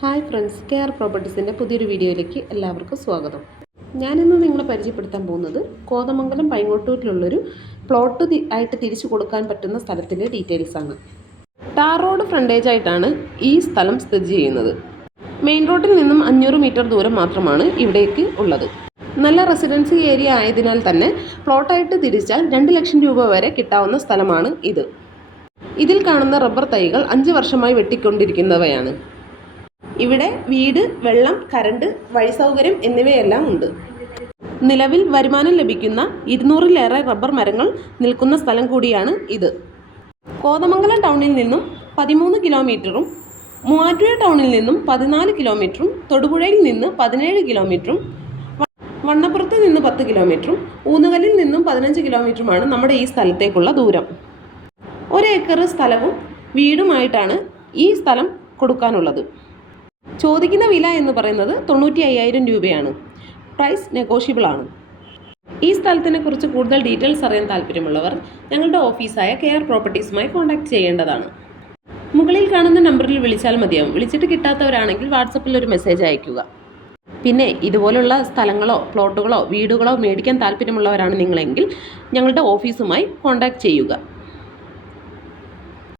Hi friends K R പ്രോപ്പർട്ടീസിന്റെ പുതിയൊരു വീഡിയോയിലേക്ക് എല്ലാവർക്കും സ്വാഗതം. ഞാനിന്ന് നിങ്ങളെ പരിചയപ്പെടുത്താൻ പോകുന്നത് കോതമംഗലം പൈങ്ങോട്ടൂരിലുള്ളൊരു പ്ലോട്ട് ആയിട്ട് തിരിച്ചു കൊടുക്കാൻ പറ്റുന്ന സ്ഥലത്തിന്റെ ഡീറ്റെയിൽസ് ആണ്. ടാർ റോഡ് ഫ്രണ്ടേജ് ആയിട്ടാണ് ഈ സ്ഥലം സ്ഥിതി ചെയ്യുന്നത്. മെയിൻ റോഡിൽ നിന്നും അഞ്ഞൂറ് മീറ്റർ ദൂരം മാത്രമാണ് ഇവിടേക്ക് ഉള്ളത്. നല്ല റെസിഡൻസി ഏരിയ ആയതിനാൽ തന്നെ പ്ലോട്ടായിട്ട് തിരിച്ചാൽ രണ്ട് ലക്ഷം രൂപ വരെ കിട്ടാവുന്ന സ്ഥലമാണ് ഇത്. ഇതിൽ കാണുന്ന റബ്ബർ തൈകൾ അഞ്ച് വർഷമായി വെട്ടിക്കൊണ്ടിരിക്കുന്നവയാണ്. ഇവിടെ വീട് വെള്ളം കരണ്ട് വഴി സൗകര്യം എന്നിവയെല്ലാം ഉണ്ട്. നിലവിൽ വരുമാനം ലഭിക്കുന്ന ഇരുന്നൂറിലേറെ റബ്ബർ മരങ്ങൾ നിൽക്കുന്ന സ്ഥലം കൂടിയാണ് ഇത്. കോതമംഗലം ടൗണിൽ നിന്നും പതിമൂന്ന് കിലോമീറ്ററും മൂവാറ്റുപുഴ ടൗണിൽ നിന്നും പതിനാല് കിലോമീറ്ററും തൊടുപുഴയിൽ നിന്ന് പതിനേഴ് കിലോമീറ്ററും വണ്ണപ്പുറത്ത് നിന്ന് പത്ത് കിലോമീറ്ററും ഊന്നുകല്ലിൽ നിന്നും പതിനഞ്ച് കിലോമീറ്ററുമാണ് നമ്മുടെ ഈ സ്ഥലത്തേക്കുള്ള ദൂരം. ഒരു ഏക്കർ സ്ഥലവും വീടുമായിട്ടാണ് ഈ സ്ഥലം കൊടുക്കാനുള്ളത്. ചോദിക്കുന്ന വില എന്ന് പറയുന്നത് തൊണ്ണൂറ്റി അയ്യായിരം രൂപയാണ്. പ്രൈസ് നെഗോഷ്യബിൾ ആണ്. ഈ സ്ഥലത്തിനെ കുറിച്ച് കൂടുതൽ ഡീറ്റെയിൽസ് അറിയാൻ താല്പര്യമുള്ളവർ ഞങ്ങളുടെ ഓഫീസായ കെ ആർ പ്രോപ്പർട്ടീസുമായി കോൺടാക്ട് ചെയ്യേണ്ടതാണ്. മുകളിൽ കാണുന്ന നമ്പറിൽ വിളിച്ചാൽ മതിയാവും. വിളിച്ചിട്ട് കിട്ടാത്തവരാണെങ്കിൽ വാട്സപ്പിൽ ഒരു മെസ്സേജ് അയയ്ക്കുക. പിന്നെ ഇതുപോലുള്ള സ്ഥലങ്ങളോ പ്ലോട്ടുകളോ വീടുകളോ മേടിക്കാൻ താല്പര്യമുള്ളവരാണ് നിങ്ങളെങ്കിൽ ഞങ്ങളുടെ ഓഫീസുമായി കോൺടാക്ട് ചെയ്യുക.